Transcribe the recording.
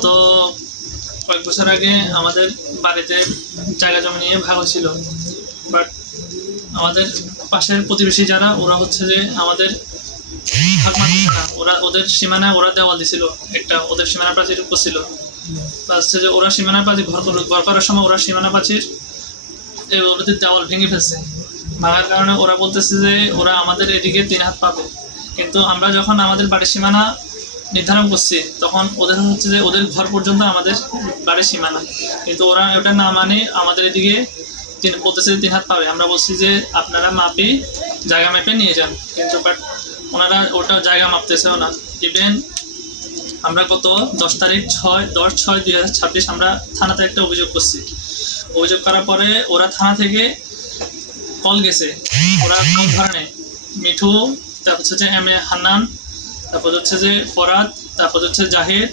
গত কয়েক বছর আগে আমাদের বাড়িতে জায়গা জমি নিয়ে ভাগ হয়েছিল, বাট আমাদের পাশের প্রতিবেশী যারা ওরা হচ্ছে যে আমাদের ভাগ মানছে না। ওরা ওদের সীমানায় ওরা দেওয়াল দিছিল, একটা ওদের সীমানা প্রাচীর করছিল। হচ্ছে যে ওরা সীমানা প্রাচীর ঘর করার সময় ওরা সীমানা প্রাচীর ওদের দেওয়াল ভেঙে ফেলছে। ভাঙার কারণে ওরা বলতেছে যে ওরা আমাদের এদিকে 3 হাত পাবে, কিন্তু আমরা যখন আমাদের বাড়ির সীমানা নির্ধারণ করছি তখন ওদের হচ্ছে যে ওদের ঘর পর্যন্ত আমাদের বাড়ির সীমানা, কিন্তু ওরা ওটা না মানে আমাদের এদিকে বলতেছে 3 হাত পাবে। আমরা বলছি যে আপনারা মাপে জায়গা মাপে নিয়ে যান, কিন্তু বাট ওনারা ওটা জায়গা মাপতেছেও না। ইভেন আমরা গত 10/6/2026 আমরা থানাতে একটা অভিযোগ করছি। অভিযোগ করার পরে ওরা থানা থেকে কল গেছে, ওরা কল ধরে নেয়। মিঠু, তারপর হচ্ছে যে এম এ হান্নান, তারপর হচ্ছে যে ফরাদ, তারপর হচ্ছে জাহিদ,